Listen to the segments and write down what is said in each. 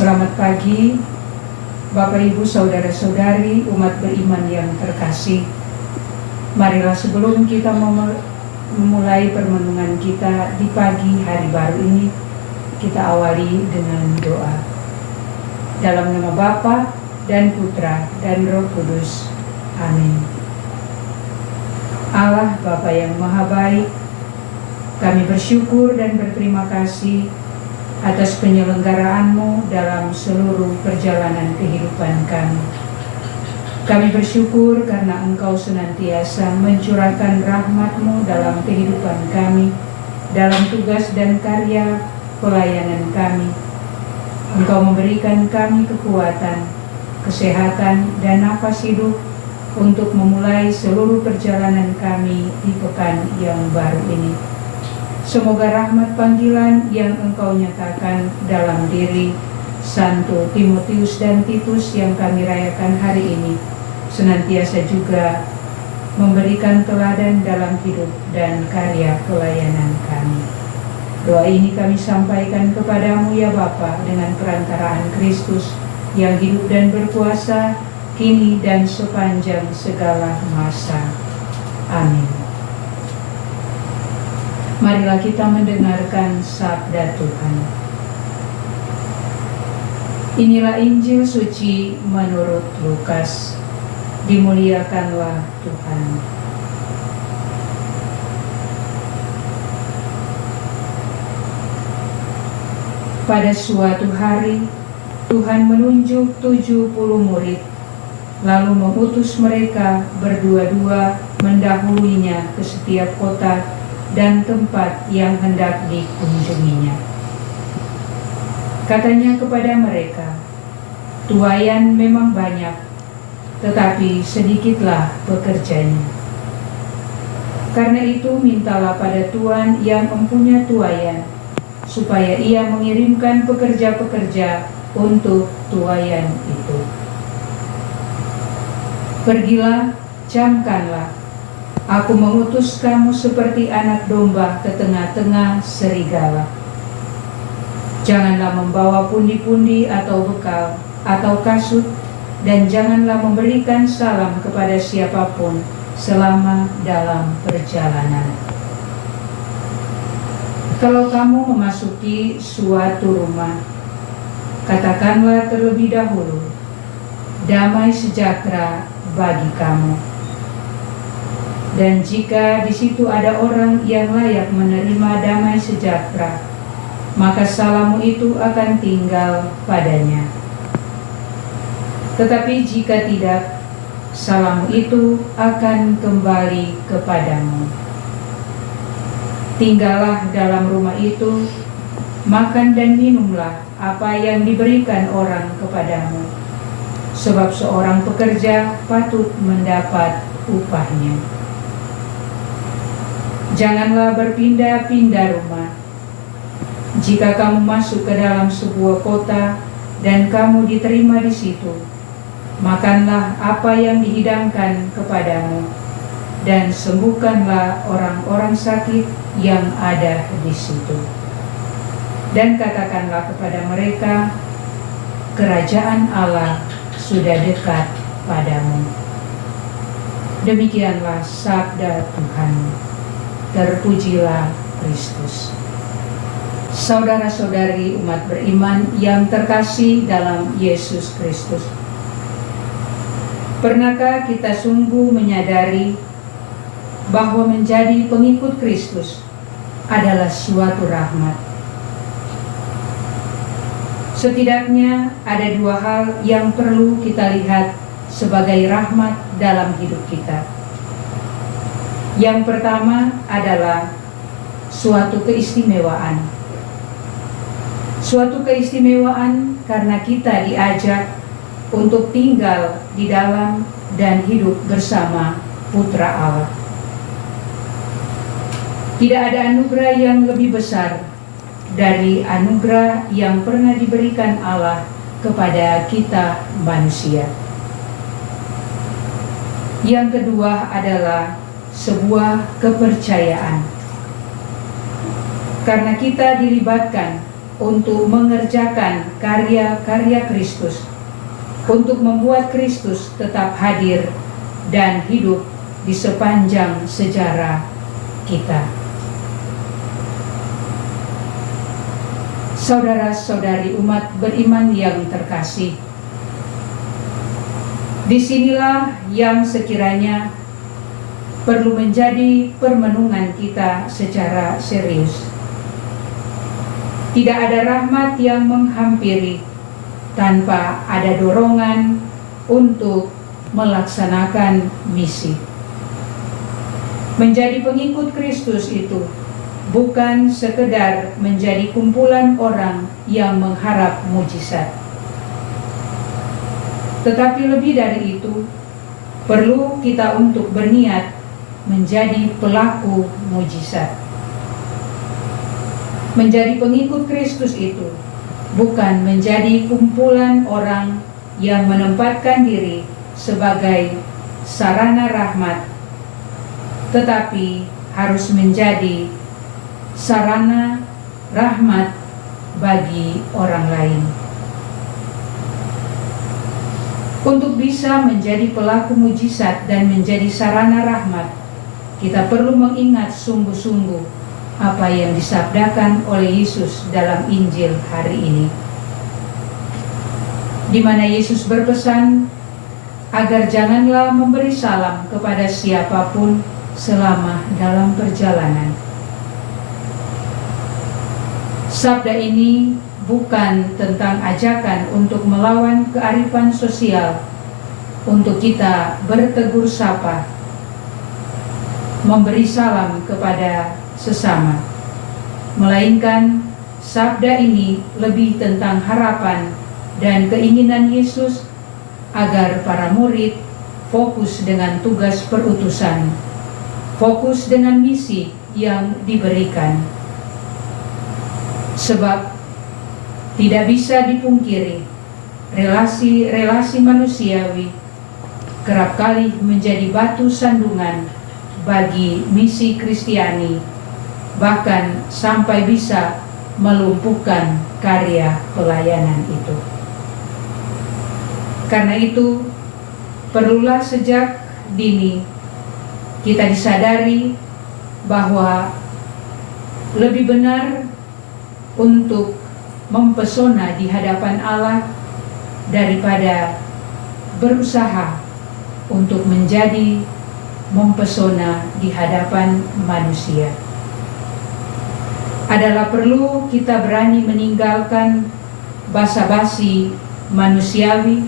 Selamat pagi, Bapak Ibu Saudara-saudari umat beriman yang terkasih. Marilah sebelum kita memulai permenungan kita di pagi hari baru ini, kita awali dengan doa. Dalam nama Bapa dan Putra dan Roh Kudus. Amin. Allah Bapa yang Maha Baik, kami bersyukur dan berterima kasih atas penyelenggaraanmu dalam seluruh perjalanan kehidupan kami. Kami bersyukur karena Engkau senantiasa mencurahkan rahmat-Mu dalam kehidupan kami, dalam tugas dan karya pelayanan kami. Engkau memberikan kami kekuatan, kesehatan, dan nafas hidup untuk memulai seluruh perjalanan kami di pekan yang baru ini. Semoga rahmat panggilan yang Engkau nyatakan dalam diri Santo Timotius dan Titus yang kami rayakan hari ini senantiasa juga memberikan teladan dalam hidup dan karya pelayanan kami. Doa ini kami sampaikan kepadamu ya Bapa dengan perantaraan Kristus yang hidup dan berkuasa kini dan sepanjang segala masa. Amin. Marilah kita mendengarkan sabda Tuhan. Inilah Injil suci menurut Lukas. Dimuliakanlah Tuhan. Pada suatu hari, Tuhan menunjuk 70 murid, lalu mengutus mereka berdua-dua mendahuluinya ke setiap kota dan tempat yang hendak dikunjunginya. Katanya kepada mereka, tuaian memang banyak, tetapi sedikitlah pekerjanya. Karena itu mintalah pada Tuhan yang mempunyai tuaian, supaya ia mengirimkan pekerja-pekerja untuk tuaian itu. Pergilah, camkanlah. Aku mengutus kamu seperti anak domba ke tengah-tengah serigala. Janganlah membawa pundi-pundi atau bekal atau kasut, dan janganlah memberikan salam kepada siapapun selama dalam perjalanan. Kalau kamu memasuki suatu rumah, katakanlah terlebih dahulu, damai sejahtera bagi kamu. Dan jika di situ ada orang yang layak menerima damai sejahtera, maka salammu itu akan tinggal padanya. Tetapi jika tidak, salammu itu akan kembali kepadamu. Tinggallah dalam rumah itu, makan dan minumlah apa yang diberikan orang kepadamu, sebab seorang pekerja patut mendapat upahnya. Janganlah berpindah-pindah rumah. Jika kamu masuk ke dalam sebuah kota dan kamu diterima di situ, makanlah apa yang dihidangkan kepadamu, dan sembuhkanlah orang-orang sakit yang ada di situ. Dan katakanlah kepada mereka, kerajaan Allah sudah dekat padamu. Demikianlah sabda Tuhan. Terpujilah Kristus. Saudara-saudari umat beriman yang terkasih dalam Yesus Kristus, pernahkah kita sungguh menyadari bahwa menjadi pengikut Kristus adalah suatu rahmat? Setidaknya ada dua hal yang perlu kita lihat sebagai rahmat dalam hidup kita. Yang pertama adalah suatu keistimewaan. Suatu keistimewaan karena kita diajak untuk tinggal di dalam dan hidup bersama Putra Allah. Tidak ada anugerah yang lebih besar dari anugerah yang pernah diberikan Allah kepada kita manusia. Yang kedua adalah sebuah kepercayaan. Karena kita dilibatkan untuk mengerjakan karya-karya Kristus, untuk membuat Kristus tetap hadir dan hidup di sepanjang sejarah kita. Saudara-saudari umat beriman yang terkasih, disinilah yang sekiranya perlu menjadi permenungan kita secara serius. Tidak ada rahmat yang menghampiri tanpa ada dorongan untuk melaksanakan misi. Menjadi pengikut Kristus itu bukan sekedar menjadi kumpulan orang yang mengharap mujizat. Tetapi lebih dari itu, perlu kita untuk berniat menjadi pelaku mujizat. Menjadi pengikut Kristus itu bukan menjadi kumpulan orang yang menempatkan diri sebagai sarana rahmat, tetapi harus menjadi sarana rahmat bagi orang lain. Untuk bisa menjadi pelaku mujizat dan menjadi sarana rahmat, kita perlu mengingat sungguh-sungguh apa yang disabdakan oleh Yesus dalam Injil hari ini, di mana Yesus berpesan agar janganlah memberi salam kepada siapapun selama dalam perjalanan. Sabda ini bukan tentang ajakan untuk melawan kearifan sosial, untuk kita bertegur sapa, memberi salam kepada sesama, melainkan sabda ini lebih tentang harapan dan keinginan Yesus agar para murid fokus dengan tugas perutusan, fokus dengan misi yang diberikan. Sebab tidak bisa dipungkiri, relasi-relasi manusiawi kerap kali menjadi batu sandungan bagi misi Kristiani, bahkan sampai bisa melumpuhkan karya pelayanan itu. Karena itu, perlulah sejak dini kita disadari bahwa lebih benar untuk mempesona di hadapan Allah daripada berusaha untuk menjadi mempesona di hadapan manusia. Adalah perlu kita berani meninggalkan basa-basi manusiawi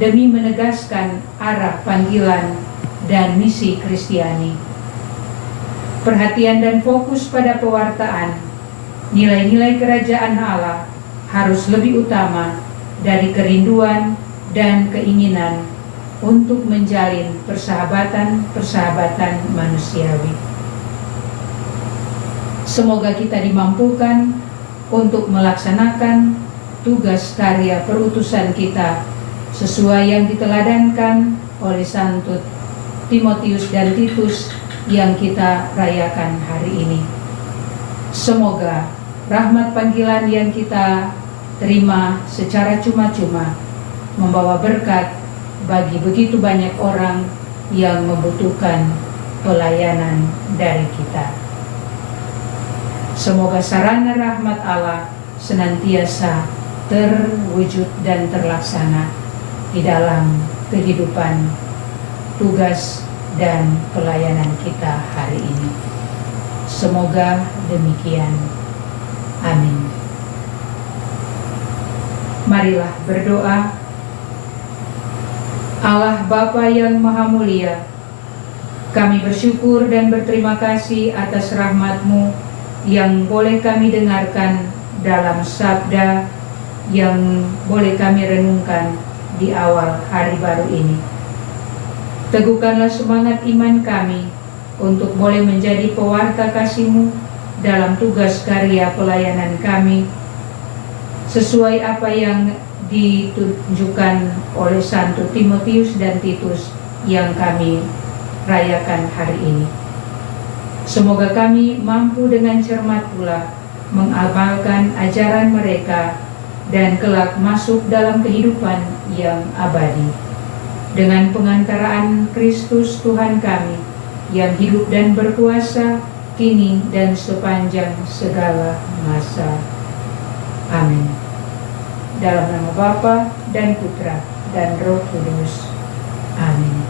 demi menegaskan arah panggilan dan misi Kristiani. Perhatian dan fokus pada pewartaan nilai-nilai kerajaan Allah harus lebih utama dari kerinduan dan keinginan untuk menjalin persahabatan manusiawi. Semoga kita dimampukan untuk melaksanakan tugas karya perutusan kita sesuai yang diteladankan oleh Santo Timotius dan Titus yang kita rayakan hari ini. Semoga rahmat panggilan yang kita terima secara cuma-cuma membawa berkat bagi begitu banyak orang yang membutuhkan pelayanan dari kita. Semoga sarana rahmat Allah senantiasa terwujud dan terlaksana di dalam kehidupan, tugas, dan pelayanan kita hari ini. Semoga demikian. Amin. Marilah berdoa. Allah Bapa yang Maha Mulia, kami bersyukur dan berterima kasih atas rahmat-Mu yang boleh kami dengarkan dalam sabda yang boleh kami renungkan di awal hari baru ini. Teguhkanlah semangat iman kami untuk boleh menjadi pewarta kasih-Mu dalam tugas karya pelayanan kami, sesuai apa yang ditunjukkan oleh Santo Timotius dan Titus yang kami rayakan hari ini. Semoga kami mampu dengan cermat pula mengamalkan ajaran mereka, dan kelak masuk dalam kehidupan yang abadi. Dengan pengantaraan Kristus Tuhan kami, yang hidup dan berkuasa, kini dan sepanjang segala masa. Amin. Dalam nama Bapa dan Putra dan Roh Kudus. Amin.